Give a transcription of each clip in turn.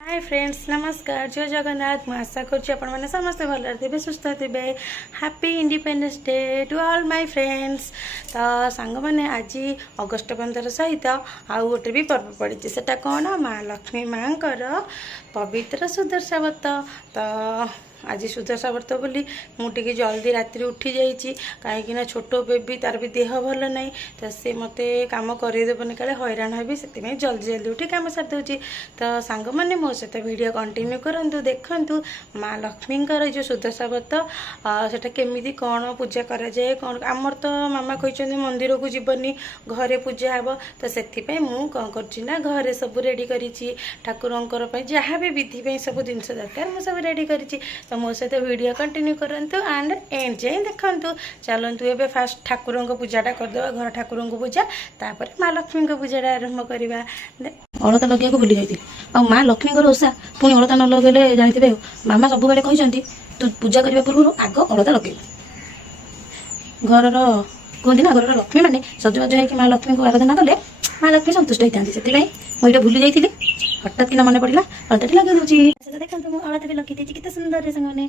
Hi friends नमस्कार जय जगन्नाथ मुझे आशा करुँच आपने समस्ते भल थे सुस्थ थे happy independence day to all my friends. तो सांग मैंने आज अगस्ट 15 सहित आउ गोटे भी पर्व पड़ी सेटा कौन माँ लक्ष्मी माँ पवित्र सुदर्शा व्रत। तो आज सुदर्शा व्रत बोली मुझे जल्दी रात्रि उठी जाइए कहीं छोट बेबी तार भी देह भल ना तो सी मत कम करदेवनी काले हैरान हेबी से जल्दी जल्दी उठी कम सारी दूसरी। तो सांग मैंने मो सहित वीडियो कंटिन्यू करूँ देखु माँ लक्ष्मी जो सुदर्शा व्रत सेटा केमी कौन पूजा कराए कौन आमर तो मामा कहते मंदिर को जीवनी घरे पूजा हे तो से मुझे कौन करना घरे सब रेडी करी ठाकुर जहाँ भी विधि सब जिन दरकार मुझे सब रेडी करी। तो मो सहित वीडियो कंटिन्यू करूँ एंड एंड जाए देखु चलतु ए फास्ट ठाकुर पूजाटा करदे घर ठाकुर पूजा तापर माँ लक्ष्मी पूजाटा आरंभ करवा। अलता लगे भूली जाती माँ लक्ष्मी ओषा पुणी अलता न लगे जानते मामा सब बेले कहते तू पूजा करने पूर्व आग अलता लगे घर कहते ना घर लक्ष्मी मैंने सजबाज हो माँ लक्ष्मी को आराधना कले माँ लक्ष्मी सन्तुष्ट होता से मुझे भूली जाती हठात कि मन पड़ा अलता लगे दूसरी देखा अलता भी लगे केते सुंदर सांगने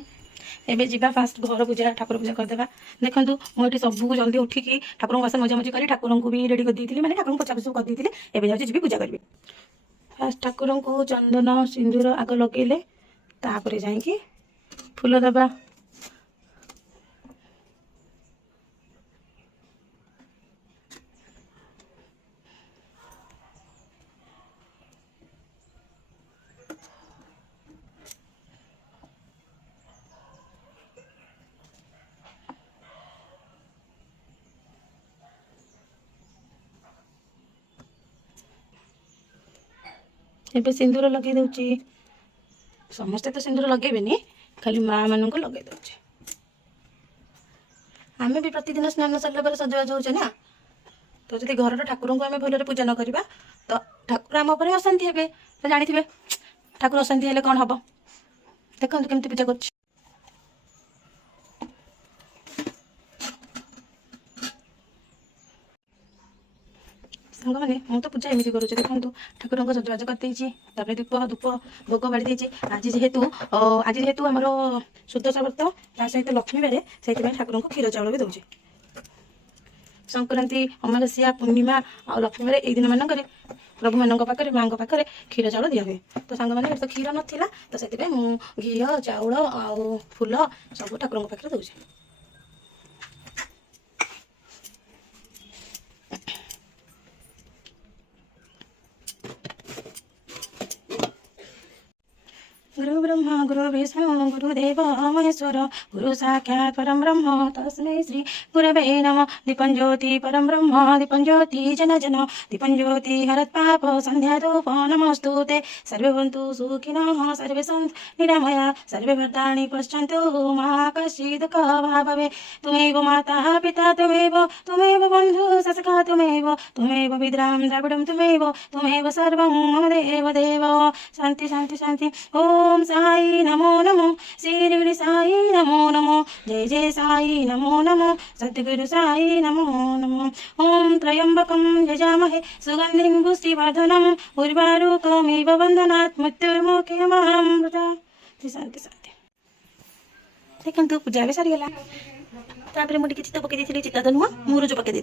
एबे जीवा फास्ट घर पूजा ठाकुर पूजा करदेवा। देखो मुझे सब जल्दी उठिकी ठाकुर बासन मजामजी कर ठाकुर को भी रेडी कर दी मैंने ठाकुर पचा सब कर दी एवं जाऊँगी जी पूजा करी। फास्ट ठाकुर को चंदन सिंदूर आग लगेले तापर जाइए फूल दबा। एबे सिंदूर लगे दूची समस्ते तो सिंदूर लगे खाली माँ मान लगे दूचे आम भी प्रतिदिन स्नान सरला पर सजबाज होचे ना तो जब घर ठाकुर को आम भलि पूजा न करवा तो ठाकुर आम पर अशांति हे तो जानी ठाकुर अशांति हेले कौन हम देखो केमती पूजा कर। सांग मैंने मुझे तो पूजा एमती करुचे देखो ठाकुर को सजबाज कर दीप धूप भोग बाड़ी जेहेतु आमर सुदर्शा व्रत ता सहित लक्ष्मी बेले से ठाकुर को क्षीर चाउल भी दूचे संक्रांति अमावास्या पूर्णिमा और लक्ष्मी बेले यही दिन मानक प्रभु मान पाखे माँ पाखे क्षीर चाउल दिया हुए। तो सांग मैंने तो क्षीर नाला तो से घी चाउल आ फूल सब ठाकुर पाखे दूचे। गुरु ब्रह्मा गुरु विष्णु गुरुदेव महेश्वर गुरु साक्षात् परम ब्रह्म तस्मै श्री गुरवे नमः। दीपं ज्योति परम ब्रह्म दीपं ज्योति जन जन दीपं ज्योति हरत् पाप संध्या धूप नमस्तुते सर्वे भवन्तु सुखिनः सर्वे सन्तु निरामया सर्वे भद्राणि पश्यन्तु मा कश्चित् दुःखः वा भवेत्। त्वमेव माता पिता त्वमेव बन्धु सखा त्वमेव विद्रां द्रविडं त्वमेव सर्वं मम देव देव। शान्ति शान्ति शान्ति। ओम साई नमो नमो श्री साई नमो नमो जय जय साई नमो नमो सद्गुरु साई नमो नमो। ओम त्र्यंबकं यजामहे सुगंधिं पुष्टिवर्धनम् उर्वारुकमिव बन्धनात् मृत्युर्मुक्षयमामृता। शांति शांति। देखो पूजा भी सारी गला तापर मुझे चित्त पकई दी चित्ता तो नुह मुरुज पकई दी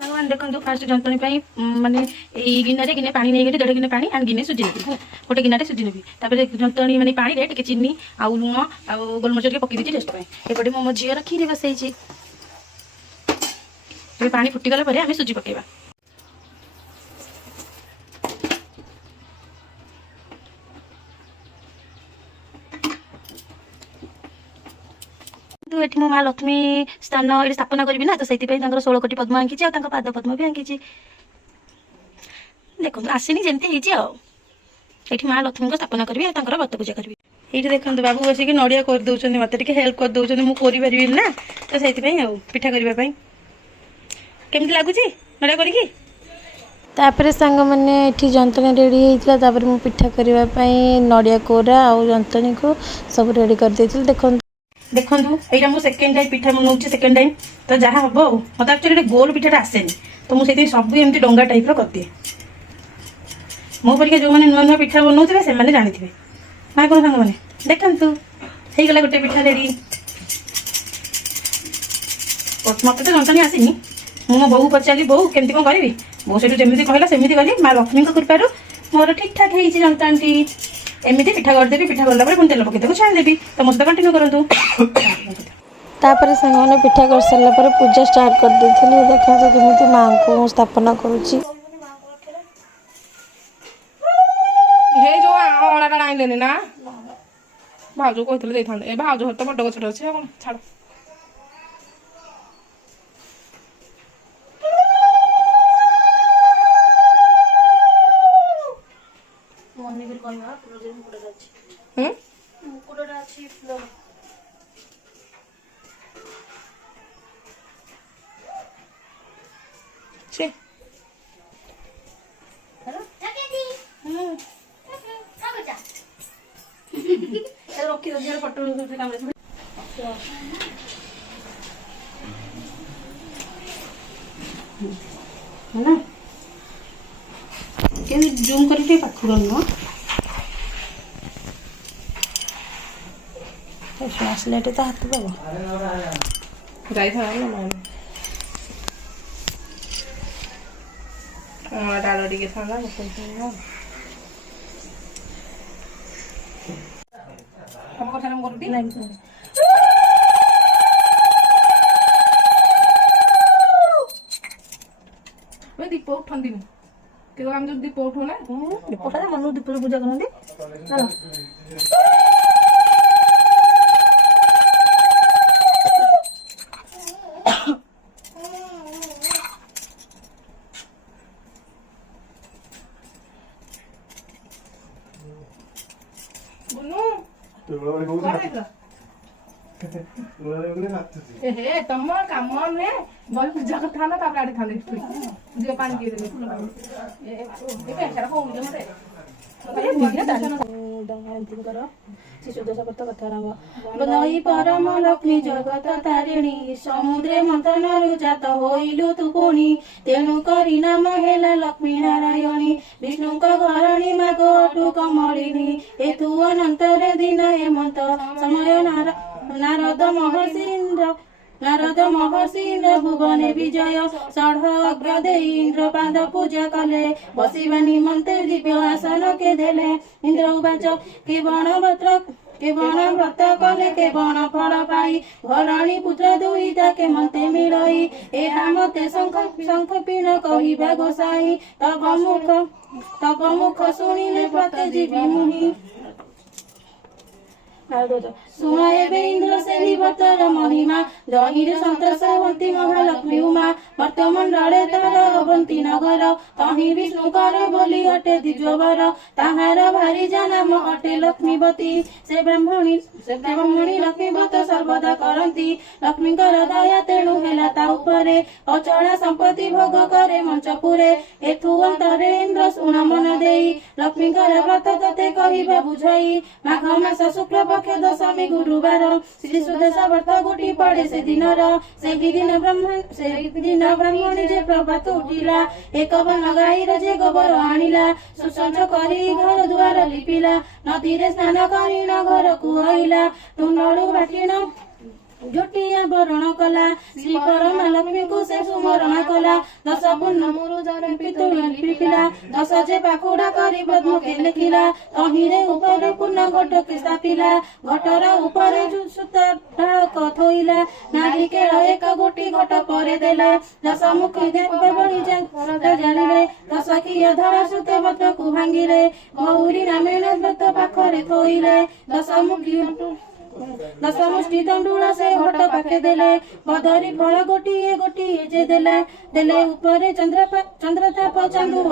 भगवान देखो फास्ट जंतनी माने गिने गिने पानी नहीं गली 1.5 गिने पानी एंड गिने सुजी नेबी गोटे गिनाटे सुजी नेबी तापर जंतनी माने पानी रे टिके चीनी आउ लुण आ गोलमरिच के पकई दी टेस्ट पाई एपटे मो झीर खीरी बसई पानी फुटीगला आम सुजी पकेबा। ये मो माँ लक्ष्मी स्थान ये स्थापना करी ना तो से 16 कोटी पद्म आंकी पाद पद्म भी आंकी देखो आसनी जमी ये माँ लक्ष्मी को स्थापना करी व्रत पूजा करी। ये देखो बाबू बसिक नड़िया करदे मत हेल्प करदे मुझे पारि ना तो से पिठा करने केमती लगुच नड़िया करी तापर सांग मैंने ये जंतनी रेडी होता मु पिठा करने नड़िया कोरा आ जंतनी को सब रेडी कर देती। देखो देखो यहाँ मुझे सेकेंड टाइम पिठा बनाऊँ सेकेंड टाइम तो जहाँ हम मत एक्चुअली गोल पिठाटा आसेनि तो मुझे सब एमती डंगा टाइप करदिए मो परिका जो मैंने नुआ नुआ पिठा बनाऊे से जानी ना कौन सांग मैंने देखु हो गला गोटे पिठा रेडी मत तो जंतनी आसनी मु मो बो पचारि बो केमती कौन करी बो से जमी कहला सेमती कली माँ लक्ष्मी कृपार मोर ठीक ठाक है जंताटी एमती पिठा करदेवी पिठा गला पुणी तेल पकईदेवी छाणीदेवी तो मत कंटिन्यू करूँ तापर सांगने पिठा कर सारा पर पूजा स्टार्ट कर देती देखा तो केमी माँ को स्थापना करुच्ची हे जो अँगलाटा आइलेनि ना भाउज कहते ए भाउज घर तो बड़ गछटे अच्छे कौन छाड़ सी जूम कर पाखु आसले तो हाथ दब डाल टे था दीप उठंदी के आम जो दीप उठू ना दीपटा मन दीप पूजा करते तुम कम नुहे बल पूजा करता ना आड़े था पानी बनई परम लक्ष्मी जगत तारिणी समुद्रे मंथन जात होइलु तु पुणी तेणु करी नाम हेला लक्ष्मी नारायणी विष्णु घरणी मागटु कमलिनी एथु अनंतर दिन हेमंत समय नारद महर्षि इंद्र भुवने विजय षढ़ अग्र दे इंद्र पाद पूजा कले बसवा निमंते दिव्य आसन के देले इंद्र उवाच के बण व्रत कले के बण फल पाई घरणी पुत्र दुईता के मते मिलई एहा मते शंख पिन कहिबा गोसाई तब मुख शुणिले प्रत्य जीवी मुहि सुनाए इंद्र से बतर महिमा दहीर सन्तोषवती महालक्ष्मी उमा मर्त्यमंडले तार अवंती नगर तही विष्णुकर बोली अटे दिव्यवर ताहार भारी नाम अटे लक्ष्मीवती से ब्राह्मणी लक्ष्मीवत सर्वदा करती लक्ष्मीकर दया तेणु हेला ता उपरे अचला संपत्ति भोग करे मंचपुरे एथु अंतरे इंद्र शुण मन देई लक्ष्मीकर व्रत तते कहिबा बुझाई माघ मास शुक्ल पक्ष दशमी गुरुवार श्री सुदेश व्रत गुटी पड़े से दिन ब्राह्मणी जे प्रभात उठिला एक बन गाईर जे गोबर आनिला सुसंज करी घर दुआर लिपिला नदी रे स्नान करी घर को आइला तुंडू बाटिण झोटिया बरण कला श्री परमा लक्ष्मी को से सुमरण कला दश पूर्ण मुरुजर पिला दश जे पाखुड़ा करी पद्म के लिखिला तहिरे ऊपर पूर्ण घट के स्थापिला घटर ऊपर सूता ढालक थोइला नारिकेल एक गोटी घट परे देला दश मुखी देव बड़ी जानिले दश किया धरा सूत व्रत को भांगिले गौरी नामिने व्रत पाखरे थोइले दश मुखी दश मुष्टि दंडुला से घट पाखे देले बदरी फल गोटिए जे देले ऊपर चंद्रताप चांदू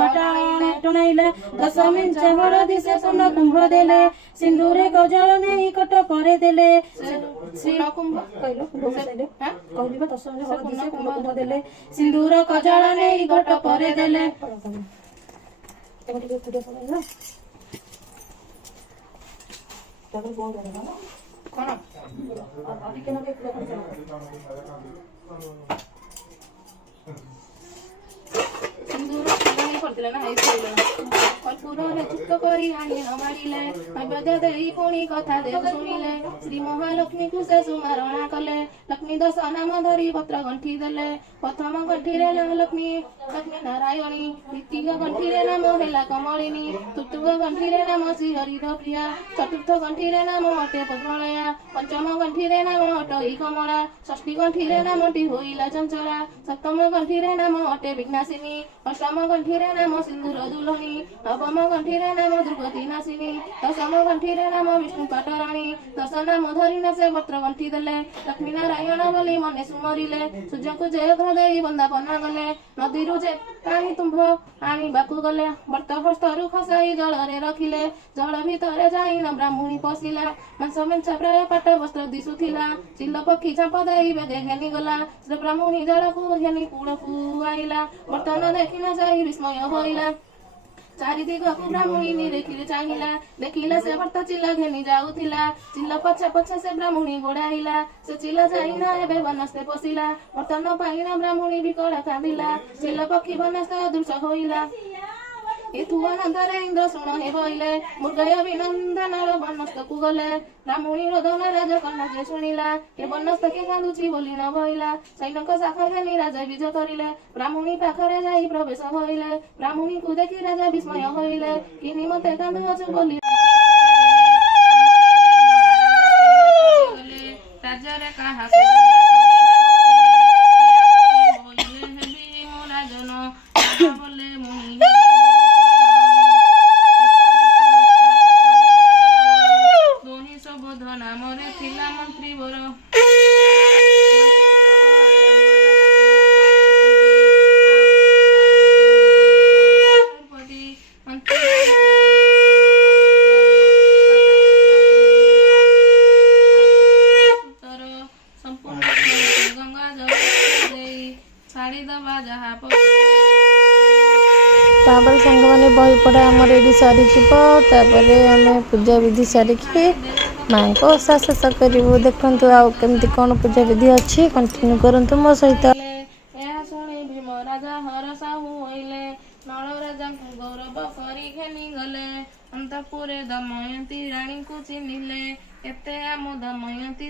टणाइला दश मिंचा हलदी से सोना कुंभ देले सिंदूरे गजल नहीं कट परे देले श्री कुंभ कहलिबा दश हलदी से कुंभ देले सिंदूर गजल नहीं घट परे देले कौन କରିଥିଲେ ନା କର୍ପୂରରେ ଚୁକ୍ତ କରି ଆଣି ମାରିଲେ ନୈବେଦ୍ୟ ଦେଇ ପୁଣି କଥା ଦେବ ଶୁଣିଲେ ଶ୍ରୀ ମହାଲକ୍ଷ୍ମୀକୁ ସେ ସୁମାରଣା କଲେ ଲକ୍ଷ୍ମୀ ଦଶ ନାମ ଧରି ପତ୍ର ଗଣ୍ଠି ଦେଲେ ପ୍ରଥମ ଗଣ୍ଠିରେ ଲକ୍ଷ୍ମୀ ଲକ୍ଷ୍ମୀ ନାରାୟଣୀ ଦ୍ୱିତୀୟ ଗଣ୍ଠିରେ ନାମ ହେଲା କମଳିନୀ ତୃତୀୟ ଗଣ୍ଠିରେ ନାମ ଶ୍ରୀ ହରିଦ ପ୍ରିୟା ଚତୁର୍ଥ ଗଣ୍ଠିରେ ନାମ ଅଟେ ପଦ୍ମଳୟା ପଞ୍ଚମ ଗଣ୍ଠିରେ ନାମ ଅଟଇ କମଳା ଷଷ୍ଠୀ ଗଣ୍ଠିରେ ନାମଟି ହୋଇଲା ଚଞ୍ଚଳା ସପ୍ତମ ଗଣ୍ଠିରେ ନାମ ଅଟେ ବିଘ୍ନାସିନୀ ଅଷ୍ଟମ ଗଣ୍ଠିରେ ନାମ ସିନ୍ଦୁର ଦୁଲହୀ ନବମ ଗଣ୍ଠିରେ ନାମ ଦୁର୍ଗତି ନାସିନୀ ଦଶମ ଗଣ୍ଠିରେ ନାମ ବିଷ୍ଣୁ ପାଟରାଣୀ ଦଶ ନାମ ଧରି ନା ସେ ପତ୍ର ଗଣ୍ଠି ଦେଲେ ଲକ୍ଷ୍ମୀ ନାରାୟଣ ବୋଲି ମନେ ସୁମରିଲେ ସୂର୍ଯ୍ୟଙ୍କୁ ଜୟ ଦେଇ ବନ୍ଦାପନା ଗଲେ ନଦୀରୁ ଯେ ପାଣି ତୁମ୍ଭ ଆଣିବାକୁ ଗଲେ ବର୍ତ୍ତ ହସ୍ତରୁ ଖସାଇ ଜଳରେ ରଖିଲେ ଜଳ ଭିତରେ ଯାଇ ନା ବ୍ରାହ୍ମଣୀ ପଶିଲା ମାଂସ ମେଞ୍ଚା ପ୍ରାୟ ପାଟ ବସ୍ତ୍ର ଦିଶୁଥିଲା ଚିଲ ପକ୍ଷୀ ଚାପ ଦେଇ ବେଗେ ଘେନି ଗଲା ସେ ବ୍ରାହ୍ମଣୀ ଜଳକୁ ଘେନି କୂଳକୁ ଆଇଲା ବର୍ତ୍ତମାନ ଦେଖିନା ଯାଇ ବିସ୍ମୟ ହୋଇଲା ଚାରିଦିଗକୁ ବ୍ରାହ୍ମଣୀ ନିରେଖିରେ ଚାହିଁଲା ଦେଖିଲା ସେ ବର୍ତ୍ତ ଚିଲ ଘେନି ଯାଉଥିଲା ଚିଲ ପଛେ ପଛେ ସେ ବ୍ରାହ୍ମଣୀ ଗୋଡାଇଲା ସେ ଚିଲ ଯାଇନା ଏବେ ବନସ୍ତେ ପଶିଲା ବର୍ତ୍ତମାନ ପାଇନା ବ୍ରାହ୍ମଣୀ ବିକଳ କାନ୍ଦିଲା ଚିଲ ପକ୍ଷୀ ବନସ୍ତେ ଅଦୃଶ୍ୟ ହୋଇଲା ଏଥୁ ଆନନ୍ଦରେ ଇନ୍ଦ୍ର ଶୁଣ ହେ ବୋଇଲେ ମୃଗୟ ବିନନ୍ଦନର ବନସ୍ତକୁ ଗଲେ ବ୍ରାହ୍ମଣୀ ରୋଦନ ରାଜ କନ୍ୟା ଯେ ଶୁଣିଲା ଏ ବନସ୍ତ କେ କାନ୍ଦୁଛି ବୋଲି ନ ବୋଇଲା ସୈନ୍ୟଙ୍କ ଶାଖା ଘେନି ରାଜା ବିଜୟ କରିଲେ ବ୍ରାହ୍ମଣୀ ପାଖରେ ଯାଇ ପ୍ରବେଶ ହୋଇଲେ ବ୍ରାହ୍ମଣୀକୁ ଦେଖି ରାଜା ବିସ୍ମୟ ହୋଇଲେ କିନି ମତେ କାନ୍ଦୁଅଛୁ ବୋଲି ରାଜ୍ୟରେ କାହାକୁ ନାମରେ ଥିଲା ମନ୍ତ୍ରୀ ବର ଗଙ୍ଗା ଜଳ ଦେଇ ଛାଡ଼ିଦବା ଯାହା ତାପରେ ସାଙ୍ଗମାନେ ବହି ପଢ଼ା ଆମର ଏଠି ସରିଯିବ ତାପରେ ଆମେ ପୂଜା ବିଧି ସାରିକି ମାଙ୍କ ଓଷା ଶେଷ କରିବୁ ଦେଖନ୍ତୁ ଆଉ କେମିତି କ'ଣ ପୂଜା ବିଧି ଅଛି କଣ୍ଟିନ୍ୟୁ କରନ୍ତୁ ମୋ ସହିତ ଏହା ଶୁଣି ଭୀମ ରାଜା ହରଷ ହୋଇଲେ ନଳ ରାଜାଙ୍କୁ ଗୌରବ କରି ଘେନି ଗଲେ ଅନ୍ତପୁରେ ଦମୟନ୍ତୀ ରାଣୀଙ୍କୁ ଚିହ୍ନିଲେ ଏତେ ଆମ ଦମୟନ୍ତୀ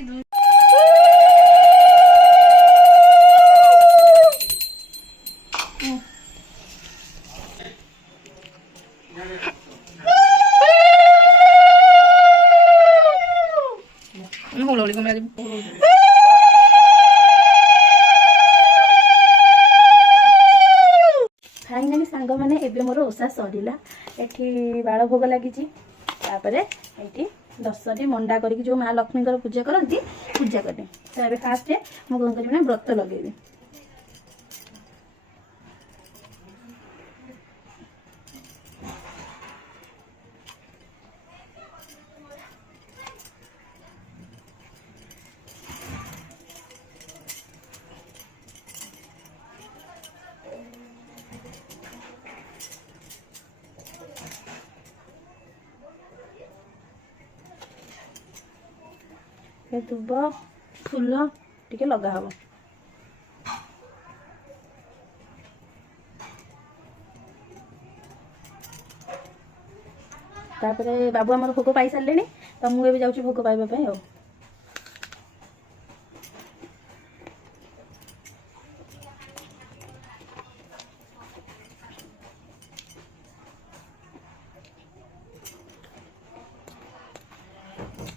फाइनाली सांग मैंने एबे मोर ओषा सरला एठी बाल भोग लगी तापर ये 10टी मंडा करके जो माँ लक्ष्मी पूजा करती पूजा करें तो ये फास्ट मुझे कौन करी व्रत लगे दुब फूल टिके लगा हब तापरे बाबू आमर भोग पाई सारे तो मुझे जाऊँ भोग पाइबापी आ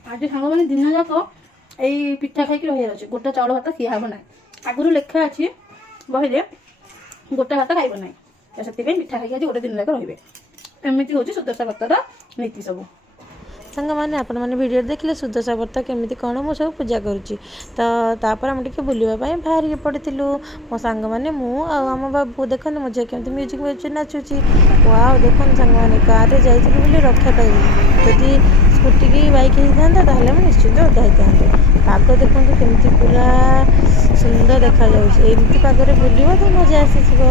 आज सांग मैंने दिन जाक यही पिठा खाई रही अच्छे गोटा चाउल भात खिया हम ना आगुरी लेखा अच्छी बही गोटा भात खाइब ना से पिठा खाई आज गोटे दिन जाक रे एमती हूँ सुदशा व्रतर नीति सब सांग मैंने आपण मैंने वीडियो देखिले सुदशा व्रत केमी कौन मुझे सब पूजा करुँची तो तापर आम टे बुलवाई बाहर पड़ू मो सांग मैंने आम बाबू देखते मो झी केमी म्यूजिक बजु नाचुची वाओ देखो सांग मैंने कार जाइए रक्षा पाइबी जदि स्कूटी की बाइक होता ताहले निश्चित ओदा होता पाग देखो केमती पूरा सुंदर देखा एमती पागरे बुलव तो मजा आसीज देखो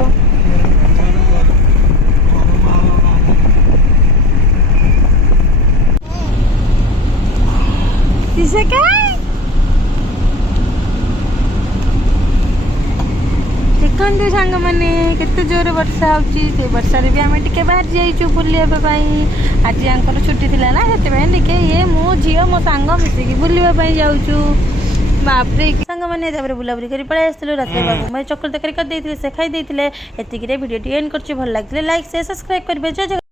ଦେଖନ୍ତୁ ସାଙ୍ଗମାନେ କେତେ ଜୋରରେ ବର୍ଷା ହେଉଛି। ସେ ବର୍ଷାରେ ବି ଆମେ ଟିକେ ବାହାରି ଯାଇଛୁ ବୁଲିବା ପାଇଁ। ଆଜି ଆଙ୍କର ଛୁଟି ଥିଲା ନା, ସେଥିପାଇଁ ଟିକେ ଇଏ ମୋ ଝିଅ ମୋ ସାଙ୍ଗ ମିଶିକି ବୁଲିବା ପାଇଁ ଯାଉଛୁ। ବାପରେ ସାଙ୍ଗମାନେ ତାପରେ ବୁଲାବୁଲି କରି ପଳେଇ ଆସିଥିଲୁ। ରାତିରେ ବାବୁ ଭାଇ ଚକୁଳି ତରକାରୀ କରିଦେଇଥିଲେ, ସେ ଖାଇ ଦେଇଥିଲେ। ଏତିକିରେ ଭିଡ଼ିଓଟି ଏଣ୍ଡ କରୁଛି। ଭଲ ଲାଗିଥିଲେ ଲାଇକ୍ ସେୟାର ସବସ୍କ୍ରାଇବ୍ କରିବେ। ଜୟ ଜଗନ୍ନାଥ।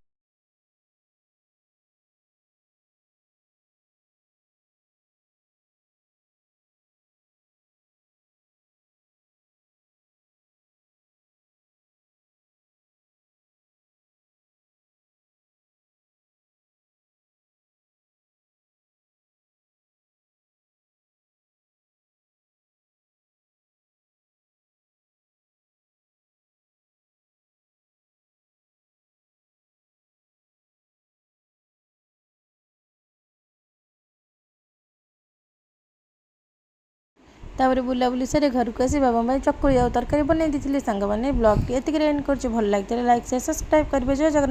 ତାପରେ ବୁଲାବୁଲି ସାରି ଘରକୁ ଆସି ବାବା ପାଇଁ ଚକୁଳି ଆଉ ତରକାରୀ ବନେଇ ଦେଇଥିଲି। ସାଙ୍ଗମାନେ ବ୍ଲଗ୍ଟି ଏତିକିରେ ଏଣ୍ଡ କରୁଛି। ଭଲ ଲାଗିଥିଲେ ଲାଇକ୍ ସେୟାର ସବସ୍କ୍ରାଇବ୍ କରିବେ। ଜୟ ଜଗନ୍ନାଥ।